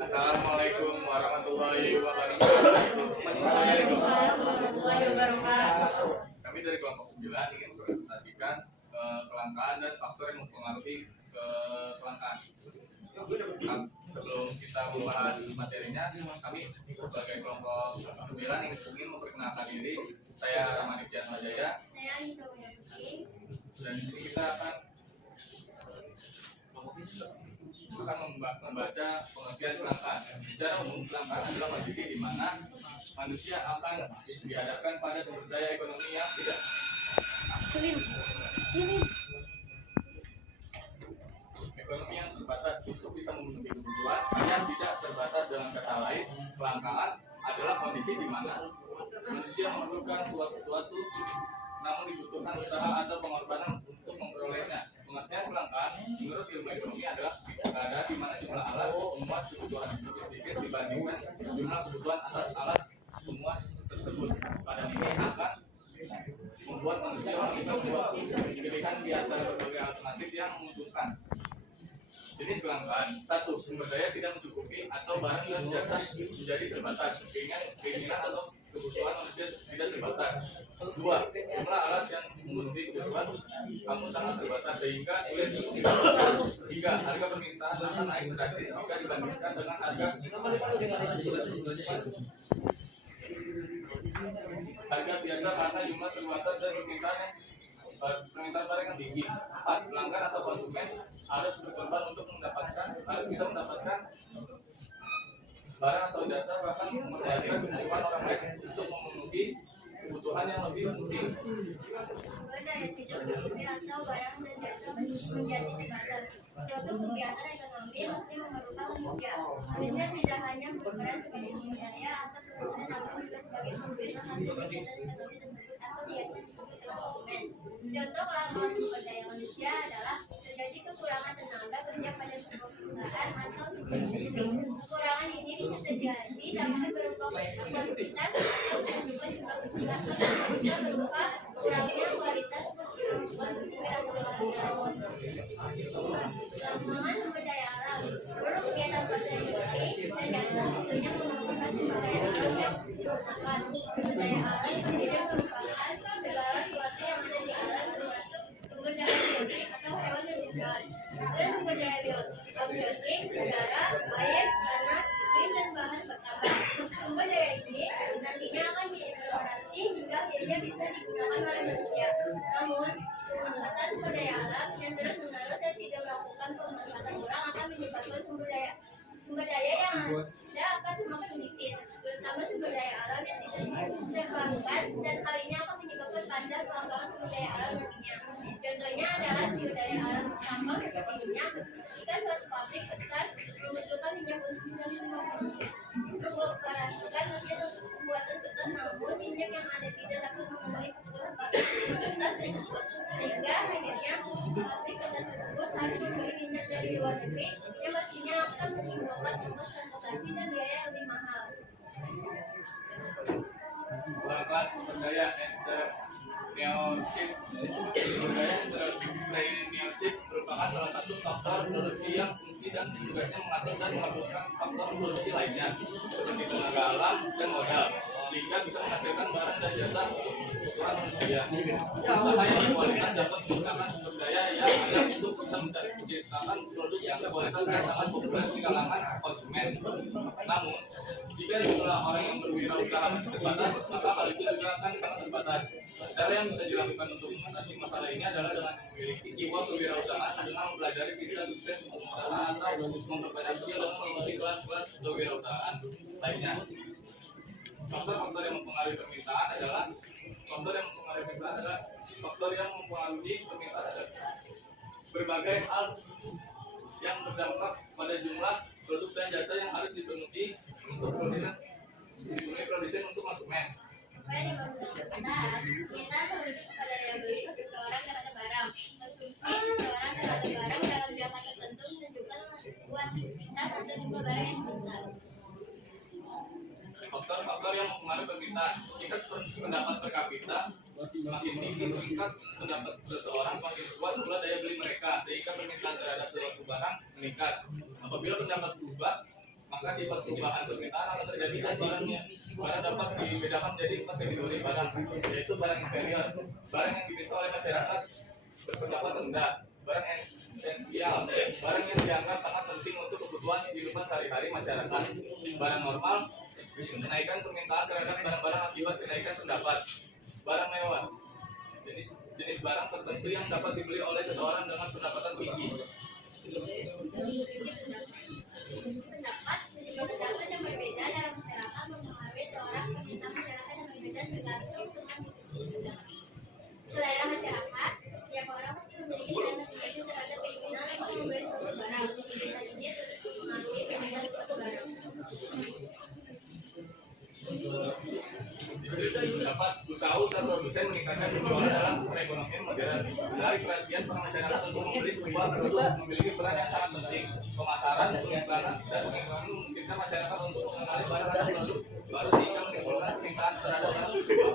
Assalamualaikum warahmatullahi wabarakatuh. Kami dari kelompok 9 ingin mempresentasikan kelangkaan dan faktor yang mempengaruhi kelangkaan. Sebelum kita membahas materinya, kami sebagai kelompok 9 ingin memperkenalkan diri. Saya Ramaditya Jaya. Saya Anissa Putri. Dan di sini kita akan membaca pengertian kelangkaan. Secara umum, kelangkaan adalah kondisi di mana manusia akan dihadapkan pada sumber daya ekonomi yang tidak ekonomi yang terbatas untuk bisa memenuhi kebutuhan yang tidak terbatas. Dengan kata lain, kelangkaan adalah kondisi di mana manusia memerlukan sesuatu namun dibutuhkan usaha atau pengorbanan untuk memperolehnya. Pengertian kelangkaan menurut ilmu ekonomi adalah keadaan di mana jumlah alat pemuas kebutuhan lebih sedikit dibandingkan jumlah kebutuhan atas alat pemuas tersebut. Pada ini akan membuat manusia melakukan pilihan di antara berbagai alternatif yang menguntungkan. Jenis kelangkaan: 1. Sumber daya tidak mencukupi atau barang dan jasa menjadi terbatas. Keinginan atau kebutuhan manusia tidak terbatas. 2. Jumlah alat yang memenuhi kebutuhan kamu sangat terbatas sehingga sulit ditemukan. 3. Harga permintaan akan naik drastis jika dibandingkan dengan harga biasa karena jumlah terbatas dan permintaan barang yang tinggi. 4. Pelanggan atau konsumen harus berkorban untuk harus bisa mendapatkan barang atau jasa, bahkan memperhatikan kebutuhan orang lain untuk memenuhi kebutuhan yang lebih penting. Sumber daya tidak mencukupi atau barang dan jasa menjadi terbatas. Suatu kegiatan ekonomi mesti memerlukan manusia. Manusia tidak hanya berperan sebagai sumber daya atau kebutuhan, namun juga sebagai pemberitaan hasil kegiatan ekonomi tersebut atau biasa disebut konsumen. Contoh kelangkaan sumber daya manusia adalah terjadi kekurangan tenaga kerja pada sebuah perusahaan atau sebuah industri. Kekurangan ini bisa terjadi dapat berupa kuantitas atau juga jumlah kerja, atau bisa berupa kurangnya kualitas kemampuan pikiran kepelatihan. Kelangkaan sumber daya alam. Seluruh kegiatan pada industri dan jasa tentunya memerlukan sumber daya alam yang digunakan. Sumber daya alam sendiri merupakan segala sesuatu yang ada di alam, termasuk sumber daya biotik atau hewan dan tumbuhan, dan sumber daya abiotik, udara, air, tanah, iklim, dan bahan bertambah. Sumber daya ini nantinya akan dieksplorasi hingga akhirnya bisa digunakan oleh manusia. Namun, pemanfaatan sumber daya alam yang terus-menerus dan tidak melakukan pemanfaatan ulang akan menyebabkan sumber daya yang ada akan semakin sedikit, terutama sumber daya alam yang tidak terbarukan, dan hal ini akan menyebabkan panjang kelangkaan sumber daya alam nantinya. Contohnya adalah sumber daya alam tambang seperti minyak. Jika suatu pabrik besar membutuhkan minyak untuk bisa mengoperasikan mesin untuk pembuatan beton, namun minyak yang ada tidak dapat memenuhi kebutuhan pabrik besar tersebut, sehingga akhirnya pabrik besar tersebut harus membeli minyak dari luar negeri yang pastinya akan menimbulkan ongkos transportasi dan biaya yang lebih mahal. Kelangkaan sumber daya entrepreneurship. Sumber daya entrepreneurship merupakan salah satu faktor produksi yang fungsi dan tugasnya mengatur dan melakukan faktor produksi lainnya seperti tenaga alam dan modal, sehingga bisa menghasilkan barang dan jasa untuk kebutuhan manusia. Usaha yang berkualitas dapat menggunakan sumber daya yang ada untuk bisa menciptakan produk yang berkualitas dan sangat populer di kalangan konsumen. Namun, jika jumlah orang yang berwirausaha masih terbatas, maka hal itu juga akan sangat terbatas. Cara yang bisa dilakukan untuk mengatasi masalah ini adalah dengan memiliki jiwa kewirausahaan, dengan mempelajari kisah sukses pengusaha atau memperbanyak skill dan mengikuti kelas-kelas kewirausahaan lainnya. Faktor-faktor yang mempengaruhi permintaan adalah berbagai hal yang berdampak pada jumlah produk dan jasa yang harus dipenuhi untuk produsen untuk konsumen. Supaya dimaksudkan permintaan merujuk kepada daya beli seseorang terhadap barang. Konsumsi seseorang terhadap barang dalam jangka tertentu menunjukkan kuantitas atau jumlah barang yang besar. Faktor-faktor yang mempengaruhi permintaan. Tingkat pendapat per kapita semakin tinggi, tingkat pendapat seseorang semakin kuat pula daya beli mereka, sehingga permintaan terhadap suatu barang meningkat. Apabila pendapat berubah, maka maka sifat perubahan permintaan akan terjadi dan barang dapat dibedakan menjadi 4 kategori barang, yaitu barang inferior, barang yang diminta oleh masyarakat berpendapat rendah, barang esensial, barang yang dianggap sangat penting untuk kebutuhan kehidupan sehari-hari masyarakat, barang normal, kenaikan permintaan terhadap barang-barang akibat kenaikan pendapat, barang mewah, jenis barang tertentu yang dapat dibeli oleh seseorang dengan pendapatan tinggi. Pendapat pendapat yang berbeda dalam masyarakat mempengaruhi seorang peminta masyarakat yang berbeda tergantung dengan selera masyarakat. Setiap orang pasti memiliki dan memiliki terhadap keinginan untuk membeli suatu barang. Biasanya tentu mempengaruhi peminta suatu barang. Dapat usaha produsen meningkatkan penjualan dalam perekonomian modern. Menarik perhatian para masyarakat untuk membeli sebuah produk memiliki peran yang sangat penting. Pemasaran, pengiklanan, dan pengiklanan memungkinkan masyarakat untuk mengenali barang atau produk baru sehingga menimbulkan permintaan terhadap barang tersebut.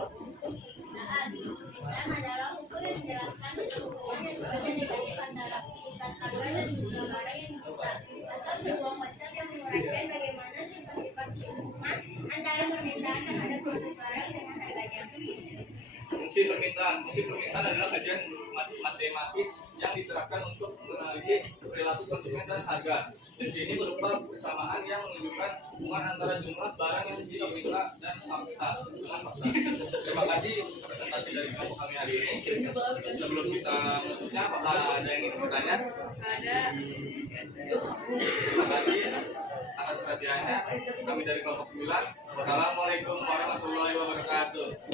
Permintaan adalah ukur yang menjelaskan hubungan yang sifatnya negatif antara kualitas harga dan jumlah barang yang diminta, atau sebuah konsep yang menguraikan bagaimana sifat-sifat hubungan antara permintaan terhadap suatu barang dengan harganya. Fungsi permintaan adalah kajian matematis yang diterapkan untuk menganalisis perilaku konsumen dan harga. Di sini berupa persamaan yang menunjukkan hubungan antara jumlah barang yang diminta dan fakta. Terima kasih presentasi dari kelompok kami hari ini. Sebelum kita menutupnya, apakah ada yang ingin bertanya? Ada. Terima kasih atas perhatiannya. Kami dari kelompok 9. Wassalamualaikum warahmatullahi wabarakatuh.